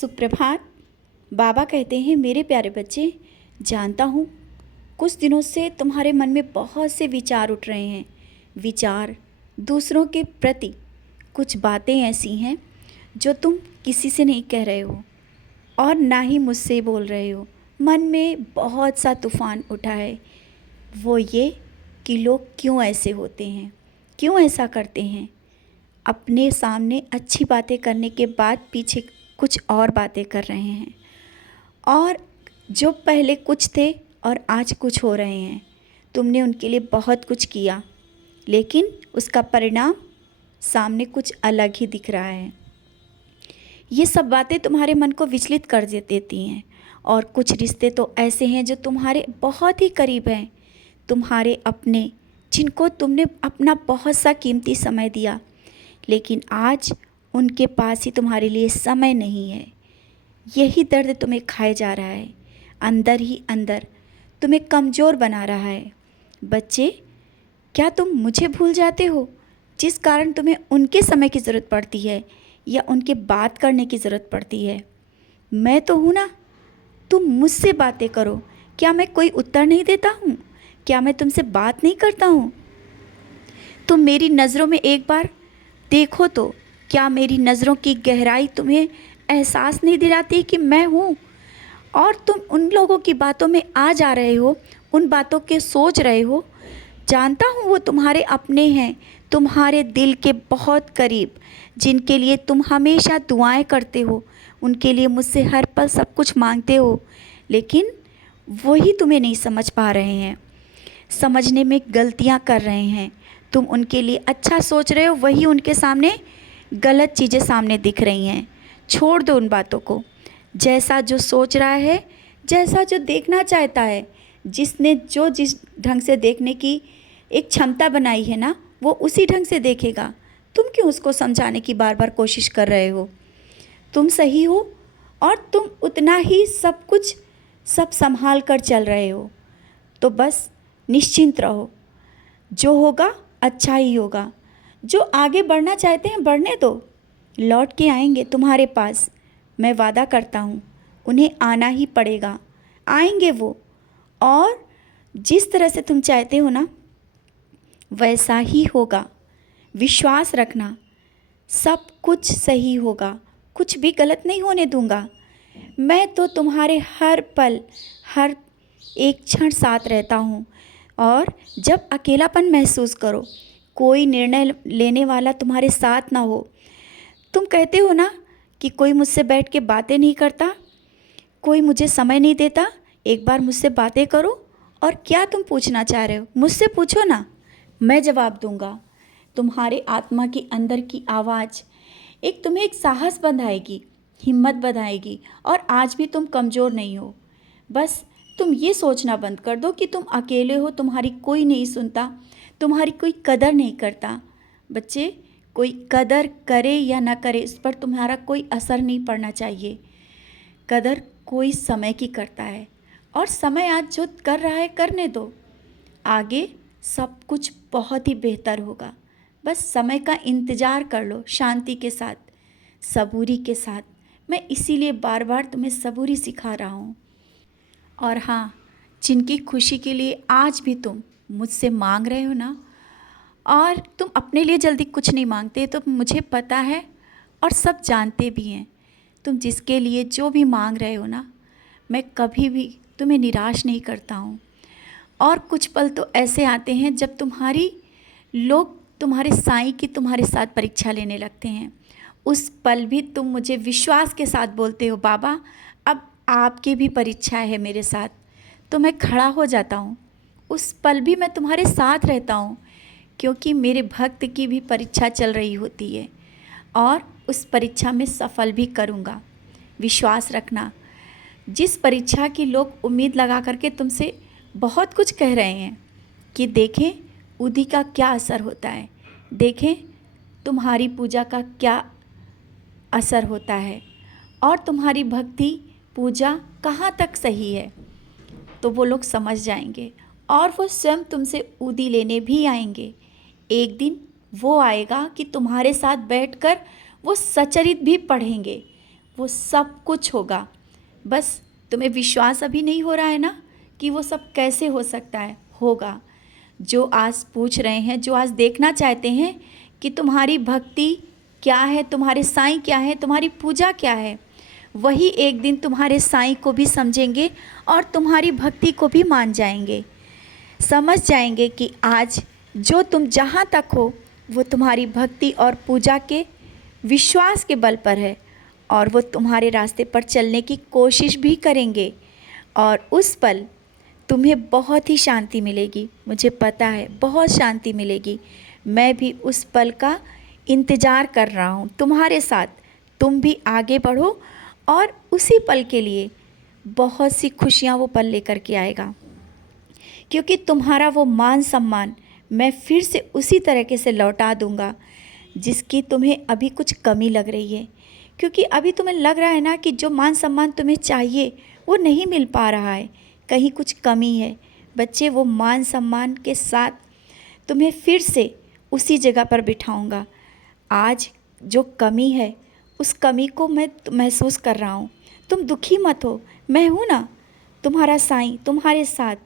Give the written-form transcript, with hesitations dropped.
सुप्रभात। बाबा कहते हैं, मेरे प्यारे बच्चे, जानता हूँ कुछ दिनों से तुम्हारे मन में बहुत से विचार उठ रहे हैं। विचार दूसरों के प्रति, कुछ बातें ऐसी हैं जो तुम किसी से नहीं कह रहे हो और ना ही मुझसे बोल रहे हो। मन में बहुत सा तूफ़ान उठा है। वो ये कि लोग क्यों ऐसे होते हैं, क्यों ऐसा करते हैं। अपने सामने अच्छी बातें करने के बाद पीछे कुछ और बातें कर रहे हैं, और जो पहले कुछ थे और आज कुछ हो रहे हैं। तुमने उनके लिए बहुत कुछ किया, लेकिन उसका परिणाम सामने कुछ अलग ही दिख रहा है। ये सब बातें तुम्हारे मन को विचलित कर देती हैं। और कुछ रिश्ते तो ऐसे हैं जो तुम्हारे बहुत ही करीब हैं, तुम्हारे अपने, जिनको तुमने अपना बहुत सा कीमती समय दिया, लेकिन आज उनके पास ही तुम्हारे लिए समय नहीं है। यही दर्द तुम्हें खाए जा रहा है, अंदर ही अंदर तुम्हें कमज़ोर बना रहा है। बच्चे, क्या तुम मुझे भूल जाते हो, जिस कारण तुम्हें उनके समय की ज़रूरत पड़ती है या उनके बात करने की ज़रूरत पड़ती है? मैं तो हूँ ना, तुम मुझसे बातें करो। क्या मैं कोई उत्तर नहीं देता हूँ? क्या मैं तुमसे बात नहीं करता हूँ? तुम मेरी नज़रों में एक बार देखो तो क्या मेरी नज़रों की गहराई तुम्हें एहसास नहीं दिलाती कि मैं हूँ? और तुम उन लोगों की बातों में आ जा रहे हो, उन बातों के सोच रहे हो। जानता हूँ वो तुम्हारे अपने हैं, तुम्हारे दिल के बहुत करीब, जिनके लिए तुम हमेशा दुआएं करते हो, उनके लिए मुझसे हर पल सब कुछ मांगते हो, लेकिन वही तुम्हें नहीं समझ पा रहे हैं, समझने में गलतियाँ कर रहे हैं। तुम उनके लिए अच्छा सोच रहे हो, वही उनके सामने गलत चीज़ें सामने दिख रही हैं। छोड़ दो उन बातों को। जैसा जो सोच रहा है, जैसा जो देखना चाहता है, जिसने जो जिस ढंग से देखने की एक क्षमता बनाई है ना, वो उसी ढंग से देखेगा। तुम क्यों उसको समझाने की बार बार कोशिश कर रहे हो? तुम सही हो और तुम उतना ही सब कुछ सब संभाल कर चल रहे हो। तो बस निश्चिंत रहो, जो होगा अच्छा ही होगा। जो आगे बढ़ना चाहते हैं बढ़ने दो, लौट के आएंगे तुम्हारे पास, मैं वादा करता हूँ। उन्हें आना ही पड़ेगा, आएंगे वो। और जिस तरह से तुम चाहते हो ना, वैसा ही होगा। विश्वास रखना, सब कुछ सही होगा, कुछ भी गलत नहीं होने दूंगा। मैं तो तुम्हारे हर पल, हर एक क्षण साथ रहता हूँ। और जब अकेलापन महसूस करो, कोई निर्णय लेने वाला तुम्हारे साथ ना हो, तुम कहते हो ना कि कोई मुझसे बैठ के बातें नहीं करता, कोई मुझे समय नहीं देता, एक बार मुझसे बातें करो। और क्या तुम पूछना चाह रहे हो, मुझसे पूछो ना, मैं जवाब दूंगा। तुम्हारे आत्मा की अंदर की आवाज़ तुम्हें एक साहस बंधाएगी, हिम्मत बंधाएगी। और आज भी तुम कमज़ोर नहीं हो। बस तुम ये सोचना बंद कर दो कि तुम अकेले हो, तुम्हारी कोई नहीं सुनता, तुम्हारी कोई कदर नहीं करता। बच्चे, कोई कदर करे या ना करे, इस पर तुम्हारा कोई असर नहीं पड़ना चाहिए। कदर कोई समय की करता है, और समय आज जो कर रहा है करने दो। आगे सब कुछ बहुत ही बेहतर होगा। बस समय का इंतज़ार कर लो, शांति के साथ, सबूरी के साथ। मैं इसीलिए बार बार तुम्हें सबूरी सिखा रहा हूँ। और हाँ, जिनकी खुशी के लिए आज भी तुम मुझसे मांग रहे हो ना, और तुम अपने लिए जल्दी कुछ नहीं मांगते, तो मुझे पता है और सब जानते भी हैं। तुम जिसके लिए जो भी मांग रहे हो ना, मैं कभी भी तुम्हें निराश नहीं करता हूँ। और कुछ पल तो ऐसे आते हैं जब लोग तुम्हारे साईं की तुम्हारे साथ परीक्षा लेने लगते हैं। उस पल भी तुम मुझे विश्वास के साथ बोलते हो, बाबा अब आपकी भी परीक्षा है मेरे साथ। तो मैं खड़ा हो जाता हूँ। उस पल भी मैं तुम्हारे साथ रहता हूँ, क्योंकि मेरे भक्त की भी परीक्षा चल रही होती है, और उस परीक्षा में सफल भी करूँगा। विश्वास रखना। जिस परीक्षा की लोग उम्मीद लगा करके तुमसे बहुत कुछ कह रहे हैं कि देखें उदी का क्या असर होता है, देखें तुम्हारी पूजा का क्या असर होता है, और तुम्हारी भक्ति पूजा कहाँ तक सही है, तो वो लोग समझ जाएंगे और वो स्वयं तुमसे उदी लेने भी आएंगे। एक दिन वो आएगा कि तुम्हारे साथ बैठकर वो सचरित भी पढ़ेंगे, वो सब कुछ होगा। बस तुम्हें विश्वास अभी नहीं हो रहा है ना कि वो सब कैसे हो सकता है। होगा। जो आज पूछ रहे हैं, जो आज देखना चाहते हैं कि तुम्हारी भक्ति क्या है, तुम्हारे साईं क्या है, तुम्हारी पूजा क्या है, वही एक दिन तुम्हारे साईं को भी समझेंगे और तुम्हारी भक्ति को भी मान जाएंगे। समझ जाएंगे कि आज जो तुम जहाँ तक हो वो तुम्हारी भक्ति और पूजा के विश्वास के बल पर है, और वो तुम्हारे रास्ते पर चलने की कोशिश भी करेंगे। और उस पल तुम्हें बहुत ही शांति मिलेगी। मुझे पता है बहुत शांति मिलेगी। मैं भी उस पल का इंतज़ार कर रहा हूँ तुम्हारे साथ। तुम भी आगे बढ़ो और उसी पल के लिए बहुत सी खुशियाँ वो पल लेकर के आएगा। क्योंकि तुम्हारा वो मान सम्मान मैं फिर से उसी तरीके से लौटा दूंगा जिसकी तुम्हें अभी कुछ कमी लग रही है। क्योंकि अभी तुम्हें लग रहा है ना कि जो मान सम्मान तुम्हें चाहिए वो नहीं मिल पा रहा है, कहीं कुछ कमी है। बच्चे, वो मान सम्मान के साथ तुम्हें फिर से उसी जगह पर बिठाऊंगा। आज जो कमी है उस कमी को मैं महसूस कर रहा हूँ। तुम दुखी मत हो, मैं हूँ ना, तुम्हारा साईं तुम्हारे साथ।